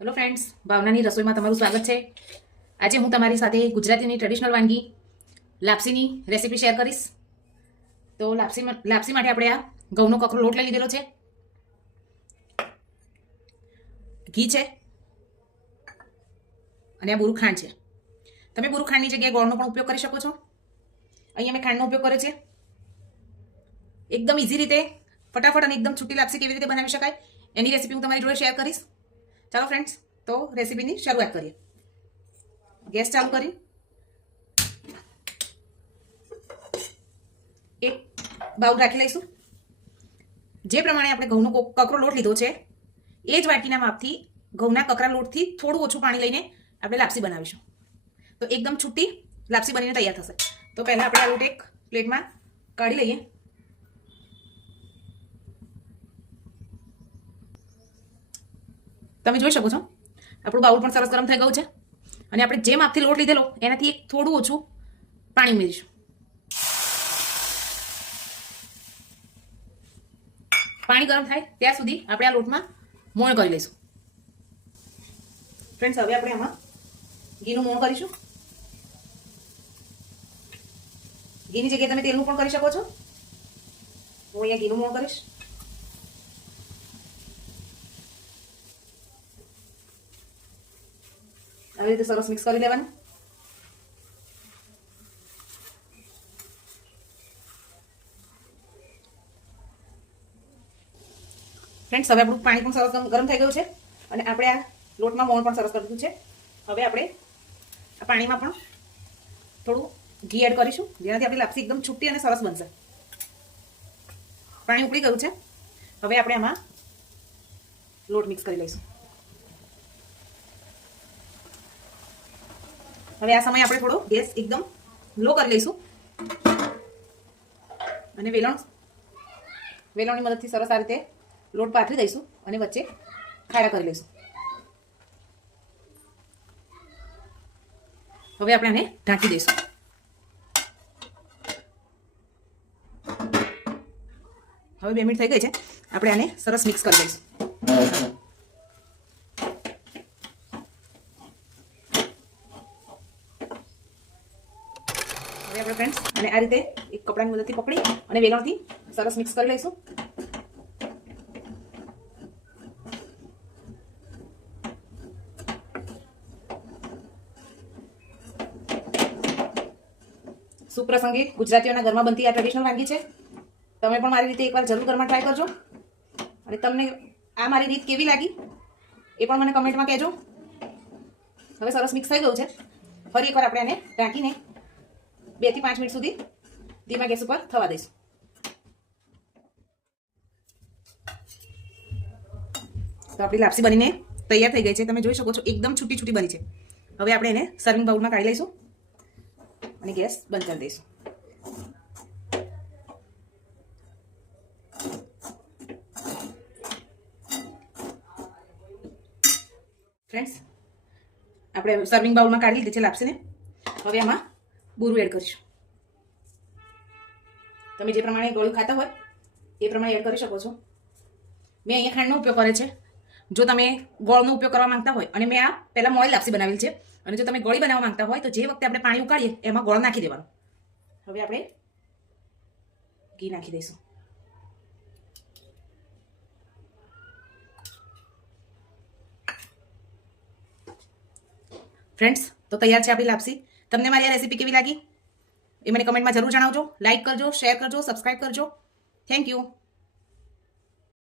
Hello friends, ભાવનાની રસોઈમાં તમારું સ્વાગત છે. આજે હું તમારી સાથે ગુજરાતીની ટ્રેડિશનલ વાનગી લાપસીની રેસીપી શેર કરીશ. તો લાપસી માટે આપણે આ ઘઉંનો કકરો લોટ લઈ લીધેલો છે, ઘી છે અને આ બુરું ખાંડ છે. તમે બુરું ખાંડની જગ્યાએ ગોળનો પણ ઉપયોગ કરી શકો છો. અહીંયા મેં ખાંડનો ઉપયોગ કર્યો છે. એકદમ ઇઝી રીતે ફટાફટ અને એકદમ છૂટી લાપસી કેવી રીતે બનાવી શકાય એની રેસીપી હું તમારી જોડે શેર કરીશ. ચાલો ફ્રેન્ડ્સ, તો રેસીપીની શરૂઆત કરીએ. ગેસ ચાલુ કરી એક બાઉલ રાખી લઈશું. જે પ્રમાણે આપણે ઘઉંનો કકરો લોટ લીધો છે એ જ વાટકીના માપથી ઘઉંના કકરા લોટથી થોડું ઓછું પાણી લઈને આપણે લાપસી બનાવીશું. તો એકદમ છૂટી લાપસી બનીને તૈયાર થશે. તો પહેલાં આપણે આ લોટ એક પ્લેટમાં કાઢી લઈએ. તમે જોઈ શકો છો આપણું બાઉલ પણ સરસ ગરમ થઈ ગયું છે અને આપણે જે માપથી લોટ લીધેલો એનાથી એક થોડું ઓછું પાણી ઉમેરીશું. પાણી ગરમ થાય ત્યાં સુધી આપણે આ લોટમાં મોણ કરી લઈશું. ફ્રેન્ડ્સ, હવે આપણે આમાં ઘીનું મોણ કરીશું. ઘીની જગ્યાએ તમે તેલનું પણ કરી શકો છો. હું અહીંયા ઘીનું મોણ કરીશ. આવી રીતે સરસ મિક્સ કરી લેવાનું. ફ્રેન્ડ્સ, હવે આપણું પાણી પણ સરસ ગરમ થઈ ગયું છે અને આપણે આ લોટમાં મોણ પણ સરસ કરી દીધું છે. હવે આપણે આ પાણીમાં પણ થોડું ઘી એડ કરીશું, જેનાથી આપણી લાપસી એકદમ છૂટી અને સરસ બનશે. પાણી ઉકળી ગયું છે. હવે આપણે આમાં લોટ મિક્સ કરી લઈશું. હવે આ સમયે આપણે થોડો ગેસ એકદમ લો કરી લઈશું અને વેલણની મદદથી સરસ આ રીતે લોટ પાથરી દઈશું અને વચ્ચે ખાડા કરી લઈશું. હવે આપણે આને ઢાંકી દઈશું. હવે 2 મિનિટ થઈ ગઈ છે. આપણે આને સરસ મિક્સ કરી દઈશું. હવે આપણે ફ્રેન્ડ્સ અને આ રીતે એક કપડાની મદદથી પકડી અને વેલણથી સરસ મિક્સ કરી લઈશું. સુપ્રસંગે ગુજરાતીઓના ઘરમાં બનતી આ ટ્રેડિશનલ વાનગી છે. તમે પણ મારી રીતે એકવાર જરૂર ઘરમાં ટ્રાય કરજો અને તમને આ મારી રીત કેવી લાગી એ પણ મને કમેન્ટમાં કહેજો. હવે સરસ મિક્સ થઈ ગયું છે. ફરી એકવાર આપણે આને ઢાંકીને 2 થી 5 મિનિટ સુધી ધીમા ગેસ ઉપર થવા દઈશું. તો આપણી લાપસી બનીને તૈયાર થઈ ગઈ છે. તમે જોઈ શકો છો એકદમ છૂટી છૂટી બની છે. હવે આપણે એને સર્વિંગ બાઉલમાં કાઢી લઈશું અને ગેસ બંધ કરી દઈશું. ફ્રેન્ડ્સ, આપણે સર્વિંગ બાઉલમાં કાઢી લીધી છે લાપસીને. હવે આમાં બુરું એડ કરીશું. તમે જે પ્રમાણે ગળ્યું ખાતા હોય એ પ્રમાણે એડ કરી શકો છો. મેં અહીંયા ખાંડનો ઉપયોગ કરે છે. જો તમે ગોળનો ઉપયોગ કરવા માંગતા હોય, અને મેં આ પહેલાં મોળી લાપસી બનાવેલી છે, અને જો તમે ગોળી બનાવવા માંગતા હોય તો જે વખતે આપણે પાણી ઉકાળીએ એમાં ગોળ નાખી દેવાનું. હવે આપણે ઘી નાખી દઈશું. ફ્રેન્ડ્સ, તો તૈયાર છે આપણી લાપસી. તમને મારી આ રેસીપી કેવી લાગી એ મને કમેન્ટમાં જરૂર જણાવજો. લાઈક કરજો, શેર કરજો, સબસ્ક્રાઈબ કરજો. Thank you.